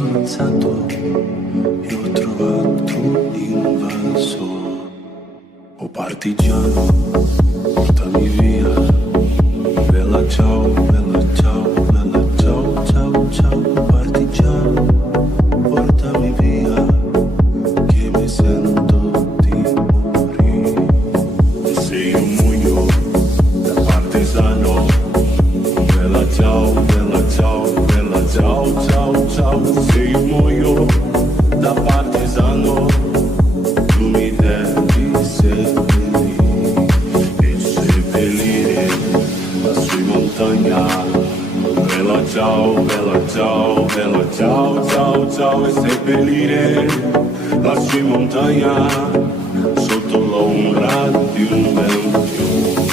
sono alzato e ho trovato un invasore. Oh partigiano, portami via. Bella ciao, bella ciao, bella ciao, ciao, ciao. Oh partigiano, portami via, che mi sento di morire. Se io muoio da partigiano, bella ciao, bella ciao, bella ciao, ciao, ciao. Se io muoio da partigiano, tu mi devi seppellire e seppellire lassù in montagna. Bella ciao, bella ciao, bella ciao, ciao, ciao. E seppellire lassù in montagna sotto l'ombra di un bel fiume.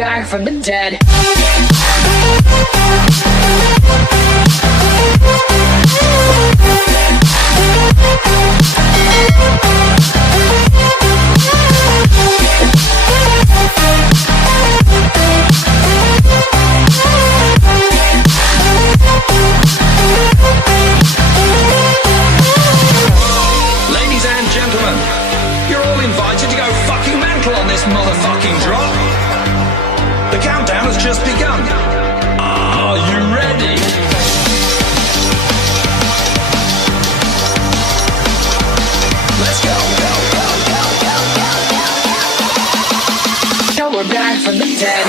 back from the dead. Ladies and gentlemen, you're all invited to go fucking mental on this motherfucking drop. The countdown has just begun. Are you ready? Let's go, go, go, go, go, go. Now we're back from the dead.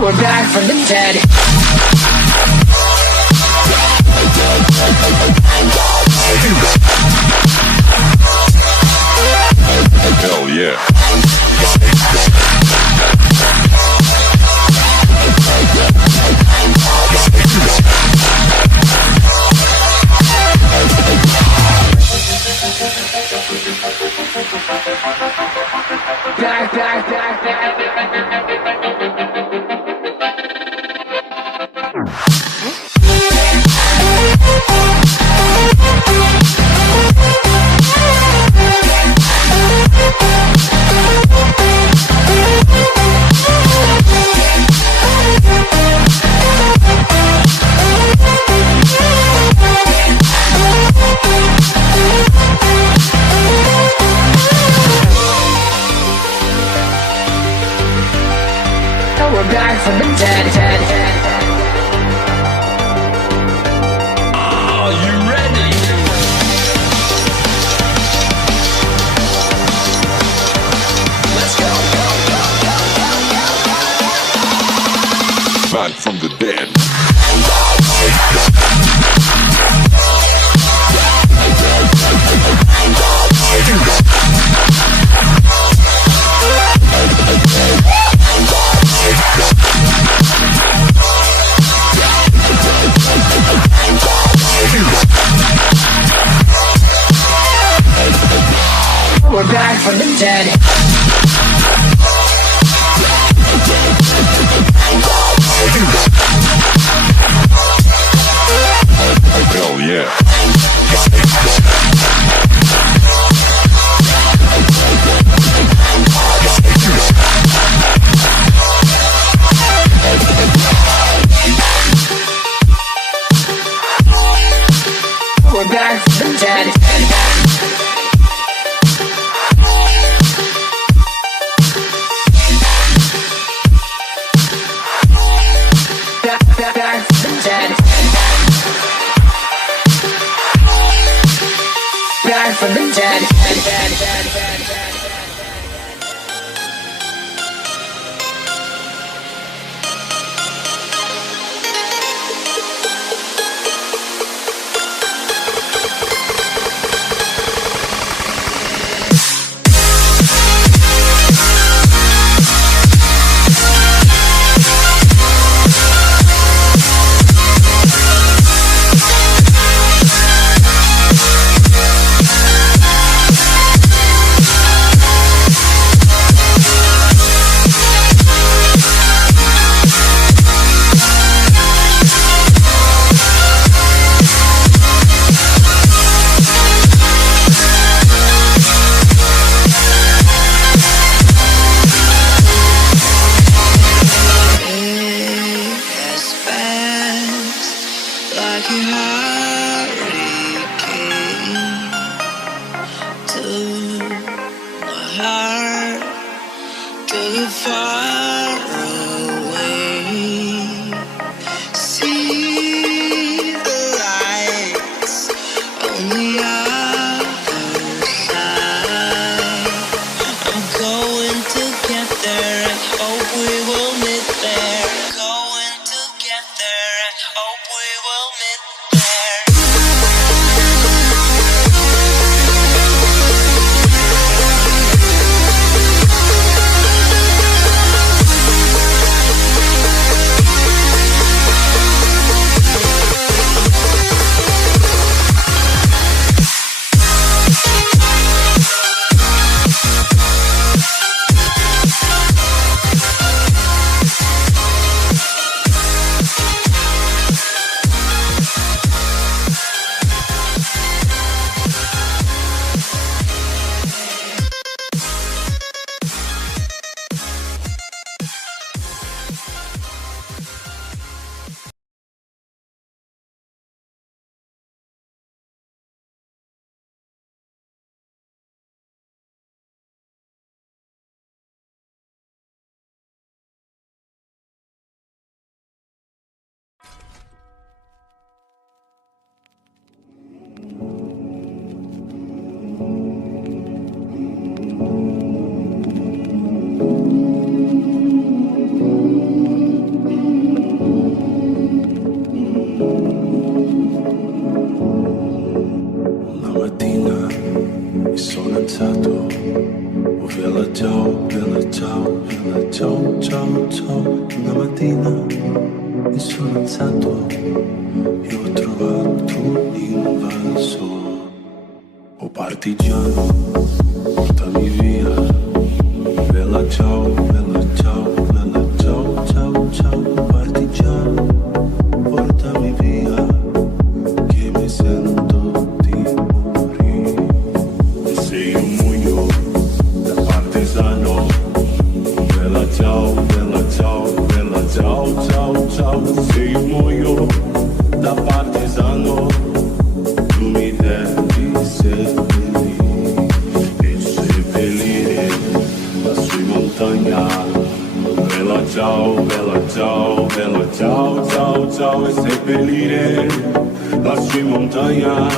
We're back from the dead. Hell yeah. Back, back, back, back. We're back from the dead. Are you ready? Let's go, go, go, go, go, go. Back from the dead. We're back from the dead. Hell yeah. We're back from the dead. Back from the dead. Back from the dead. Hope we will meet there. ciao, bella ciao, ciao, ciao. Una mattina mi sono alzato e ho trovato un invaso. Oh partigiano, portami via. Bella ciao, bella ciao, bella ciao, ciao, ciao. Partigiano, portami via, che mi sento di morire. E se io muoio da partigiano, bella ciao, bella ciao, bella ciao, ciao, ciao. Se io muoio da partigiano, tu mi devi seppellire e seppellire lassù in montagna. Bella ciao, bella ciao, bella ciao, ciao, ciao. E seppellire lassù in montagna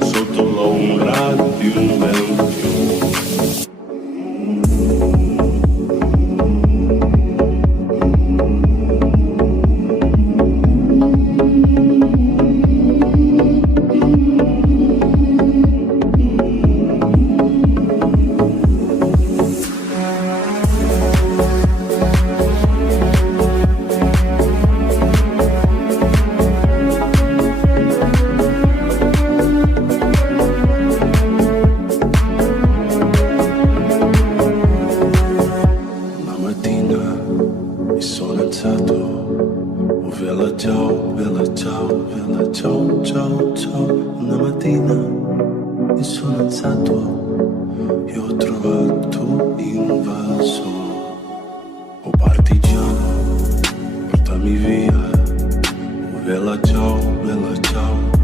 sotto l'ombra di un bel fiume. Mi sono alzato, oh bella ciao, bella ciao, bella ciao, ciao, ciao. Una mattina mi sono alzato e ho trovato un invaso. Oh partigiano, portami via, oh bella ciao, bella ciao.